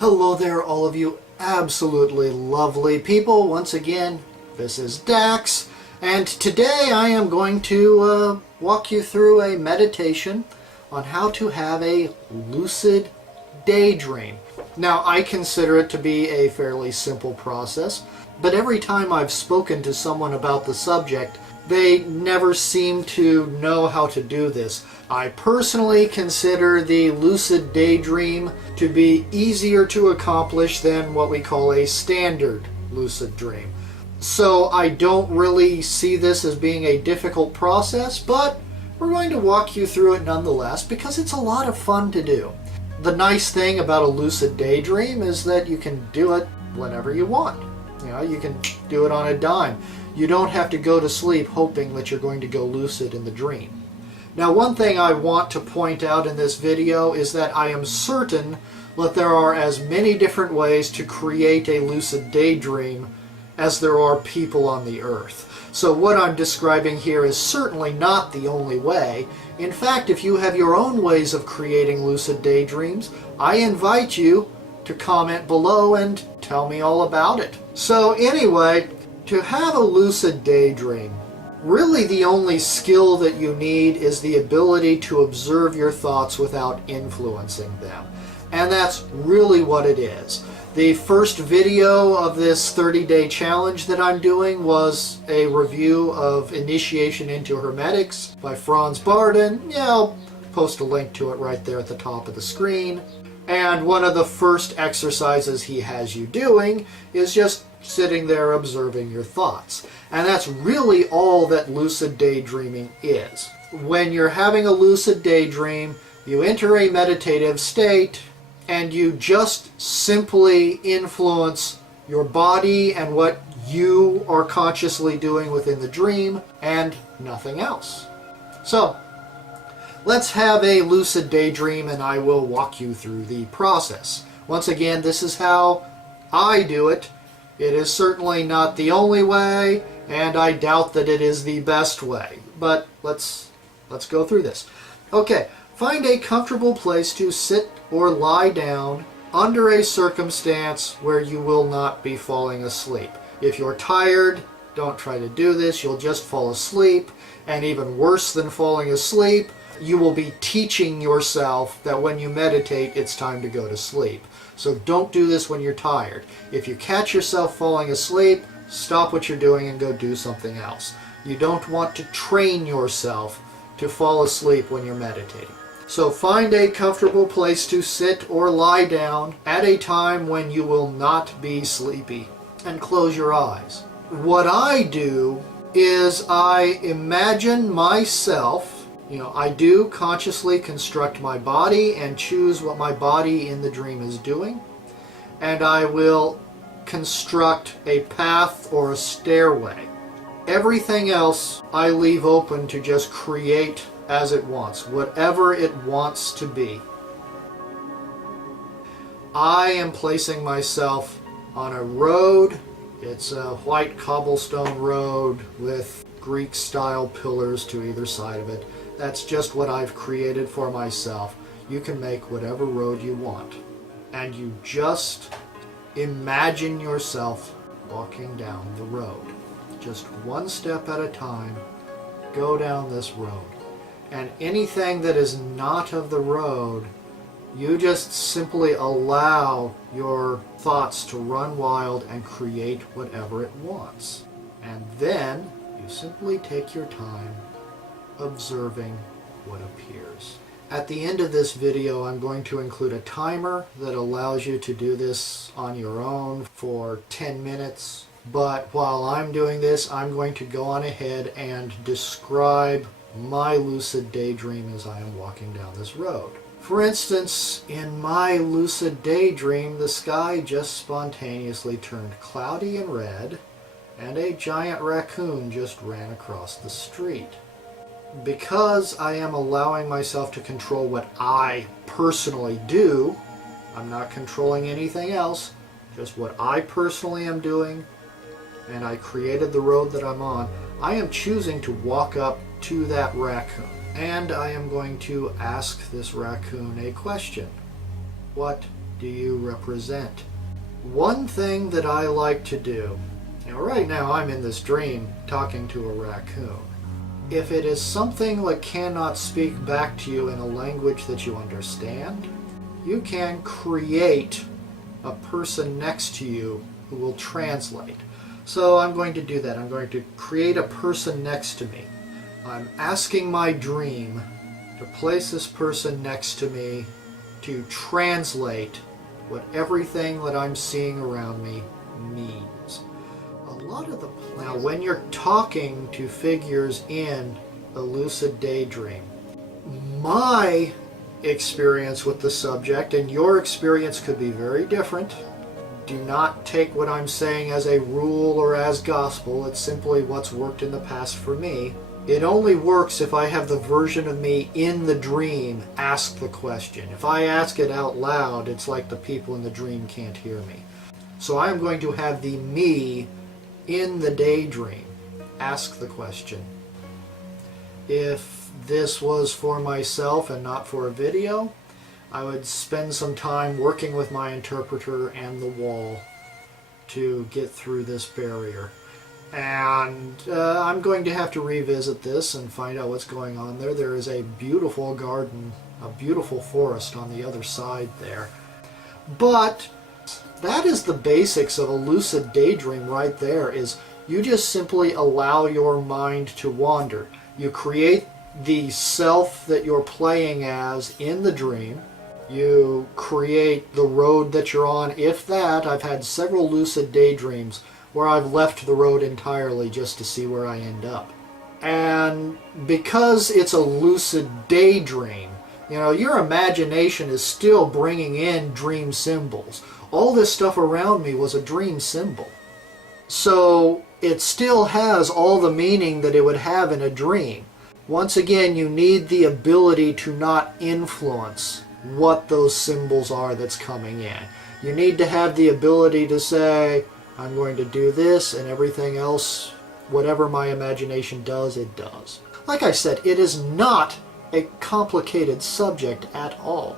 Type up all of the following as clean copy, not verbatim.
Hello there, all of you absolutely lovely people. Once again, this is Dax, and today I am going to walk you through a meditation on how to have a lucid daydream. Now, I consider it to be a fairly simple process, but every time I've spoken to someone about the subject, they never seem to know how to do this. I personally consider the lucid daydream to be easier to accomplish than what we call a standard lucid dream. So I don't really see this as being a difficult process, but we're going to walk you through it nonetheless because it's a lot of fun to do. The nice thing about a lucid daydream is that you can do it whenever you want. You know, you can do it on a dime. You don't have to go to sleep hoping that you're going to go lucid in the dream. Now, one thing I want to point out in this video is that I am certain that there are as many different ways to create a lucid daydream as there are people on the earth. So what I'm describing here is certainly not the only way. In fact, if you have your own ways of creating lucid daydreams, I invite you to comment below and tell me all about it. So anyway, to have a lucid daydream, really the only skill that you need is the ability to observe your thoughts without influencing them. And that's really what it is. The first video of this 30-day challenge that I'm doing was a review of Initiation into Hermetics by Franz Barden. Yeah, I'll post a link to it right there at the top of the screen. And one of the first exercises he has you doing is just sitting there observing your thoughts. And that's really all that lucid daydreaming is. When you're having a lucid daydream, you enter a meditative state and you just simply influence your body and what you are consciously doing within the dream and nothing else. So, let's have a lucid daydream and I will walk you through the process. Once again, this is how I do it. It is certainly not the only way, and I doubt that it is the best way. But let's go through this. Okay, find a comfortable place to sit or lie down under a circumstance where you will not be falling asleep. If you're tired, don't try to do this. You'll just fall asleep, and even worse than falling asleep, you will be teaching yourself that when you meditate, it's time to go to sleep. So don't do this when you're tired. If you catch yourself falling asleep, stop what you're doing and go do something else. You don't want to train yourself to fall asleep when you're meditating. So find a comfortable place to sit or lie down at a time when you will not be sleepy, and close your eyes. What I do is I imagine myself. I do consciously construct my body and choose what my body in the dream is doing. And I will construct a path or a stairway. Everything else I leave open to just create as it wants, whatever it wants to be. I am placing myself on a road. It's a white cobblestone road with Greek-style pillars to either side of it. That's just what I've created for myself. You can make whatever road you want. And you just imagine yourself walking down the road. Just one step at a time, go down this road. And anything that is not of the road, you just simply allow your thoughts to run wild and create whatever it wants. And then you simply take your time observing what appears. At the end of this video, I'm going to include a timer that allows you to do this on your own for 10 minutes. But while I'm doing this, I'm going to go on ahead and describe my lucid daydream as I am walking down this road. For instance, in my lucid daydream, the sky just spontaneously turned cloudy and red, and a giant raccoon just ran across the street. Because I am allowing myself to control what I personally do, I'm not controlling anything else, just what I personally am doing, and I created the road that I'm on. I am choosing to walk up to that raccoon, and I am going to ask this raccoon a question. What do you represent? One thing that I like to do, right now I'm in this dream talking to a raccoon. If it is something that cannot speak back to you in a language that you understand, you can create a person next to you who will translate. So I'm going to do that. I'm going to create a person next to me. I'm asking my dream to place this person next to me to translate what everything that I'm seeing around me means. A lot of the now, when you're talking to figures in a lucid daydream, my experience with the subject and your experience could be very different. Do not take what I'm saying as a rule or as gospel. It's simply what's worked in the past for me. It only works if I have the version of me in the dream ask the question. If I ask it out loud, it's like the people in the dream can't hear me. So I'm going to have the me in the daydream ask the question. If this was for myself and not for a video, I would spend some time working with my interpreter and the wall to get through this barrier. And I'm going to have to revisit this and find out what's going on there. There is a beautiful garden, a beautiful forest on the other side there. But that is the basics of a lucid daydream right there, is you just simply allow your mind to wander. You create the self that you're playing as in the dream. You create the road that you're on. If that, I've had several lucid daydreams where I've left the road entirely just to see where I end up. And because it's a lucid daydream, your imagination is still bringing in dream symbols. All this stuff around me was a dream symbol. So it still has all the meaning that it would have in a dream. Once again, you need the ability to not influence what those symbols are that's coming in. You need to have the ability to say, I'm going to do this, and everything else, whatever my imagination does, it does. Like I said, it is not a complicated subject at all.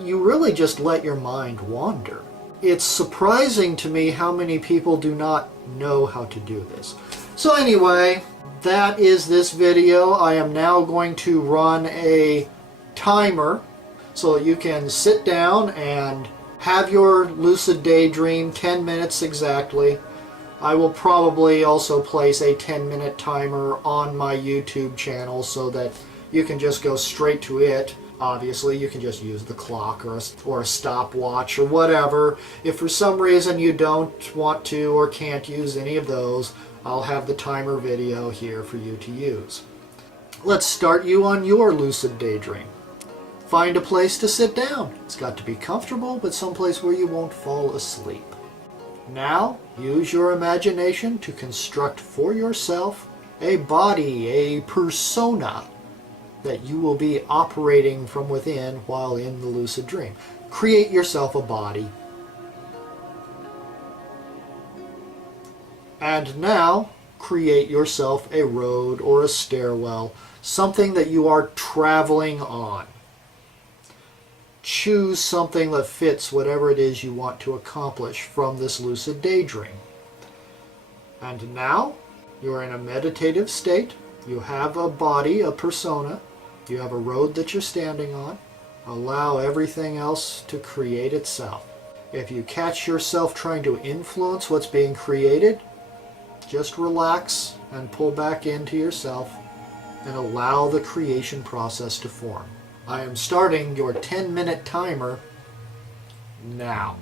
You really just let your mind wander. It's surprising to me how many people do not know how to do this. So anyway, that is this video. I am now going to run a timer so that you can sit down and have your lucid daydream, 10 minutes exactly. I will probably also place a 10-minute timer on my YouTube channel so that you can just go straight to it. Obviously, you can just use the clock or a stopwatch or whatever. If for some reason you don't want to or can't use any of those, I'll have the timer video here for you to use. Let's start you on your lucid daydream. Find a place to sit down. It's got to be comfortable, but someplace where you won't fall asleep. Now, use your imagination to construct for yourself a body, a persona that you will be operating from within while in the lucid dream. Create yourself a body. And now, create yourself a road or a stairwell, something that you are traveling on. Choose something that fits whatever it is you want to accomplish from this lucid daydream. And now, you're in a meditative state. You have a body, a persona. You have a road that you're standing on. Allow everything else to create itself. If you catch yourself trying to influence what's being created, just relax and pull back into yourself and allow the creation process to form. I am starting your 10-minute timer now.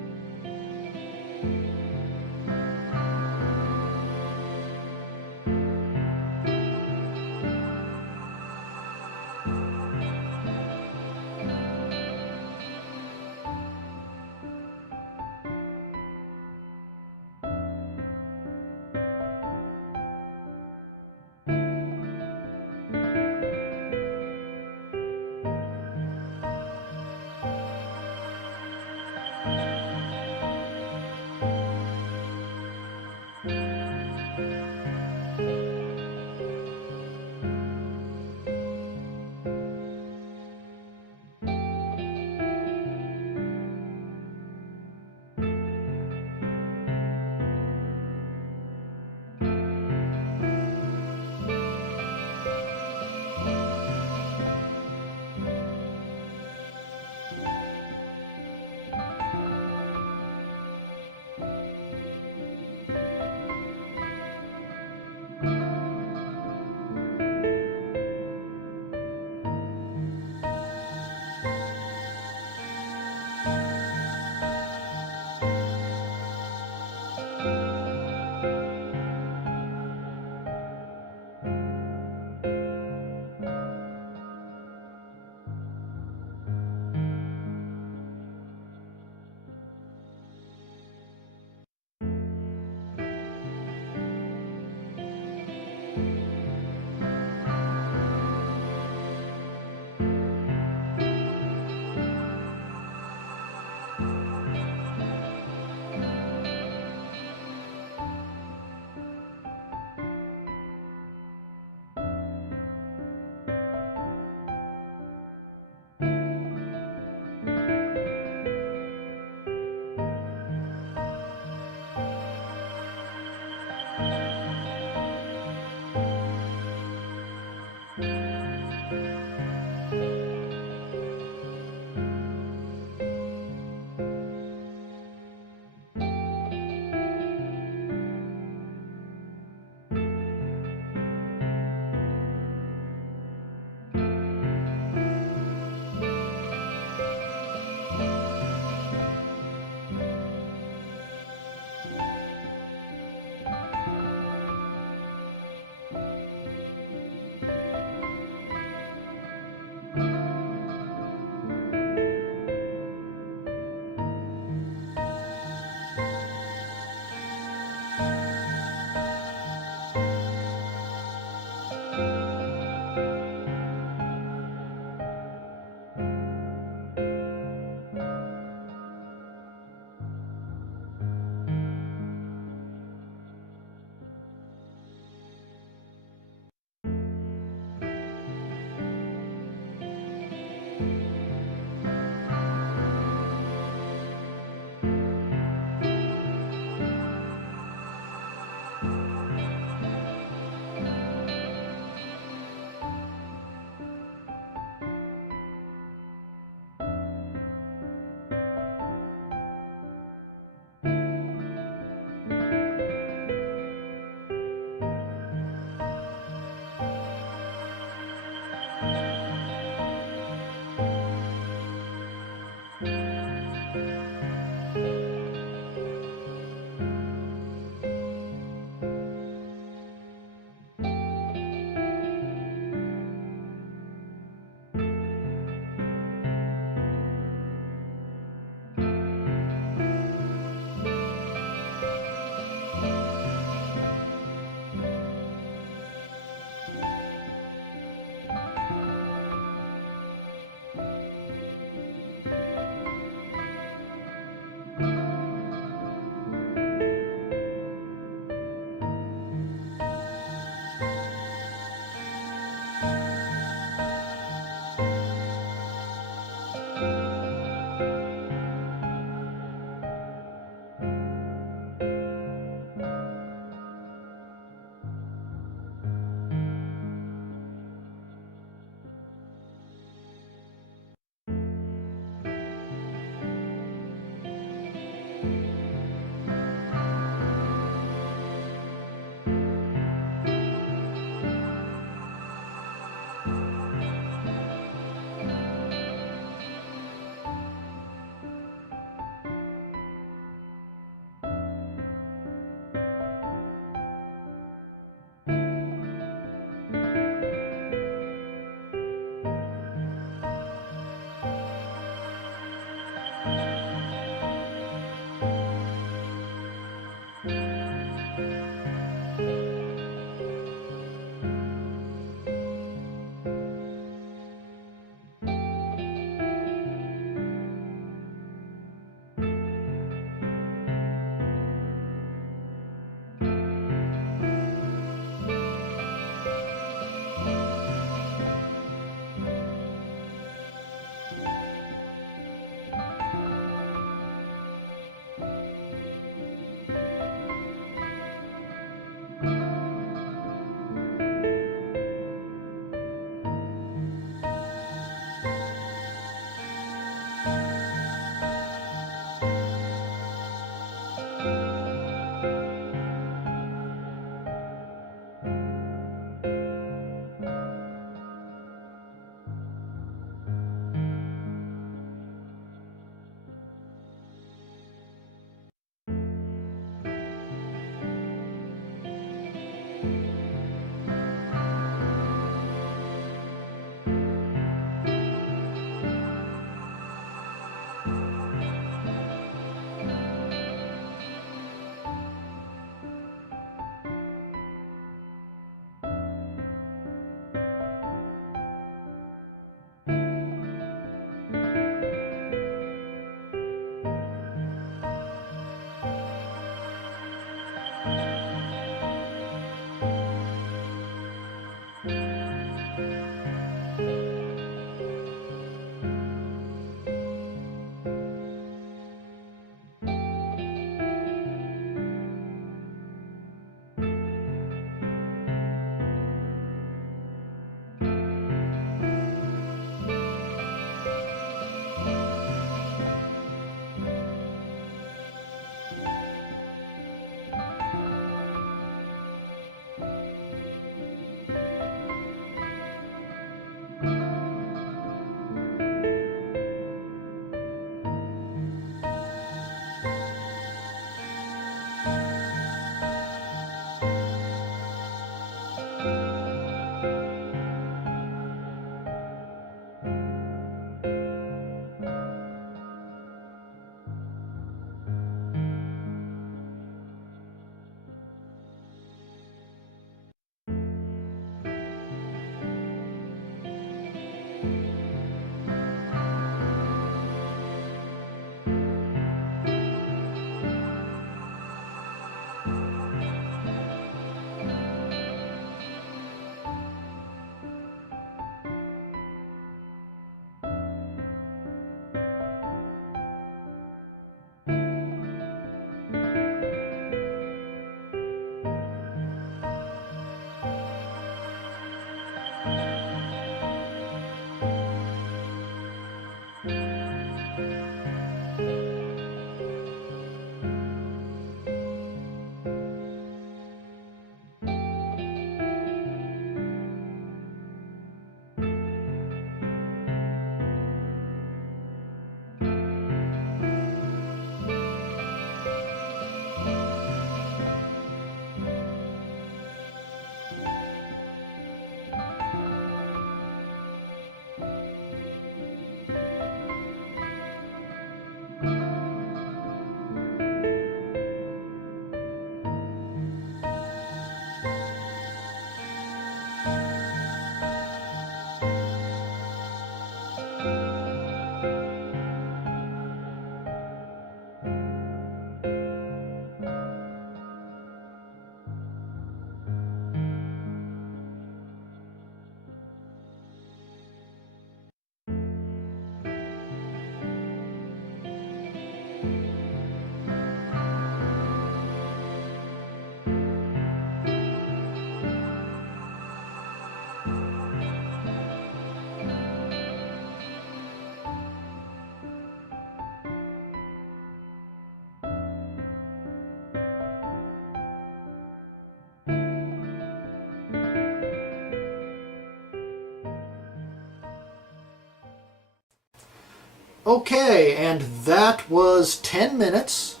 Okay, and that was 10 minutes.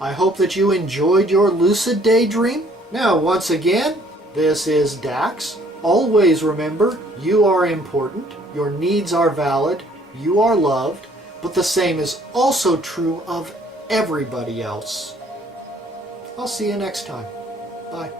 I hope that you enjoyed your lucid daydream. Now, once again, this is Dax. Always remember, you are important, your needs are valid, you are loved, but the same is also true of everybody else. I'll see you next time. Bye.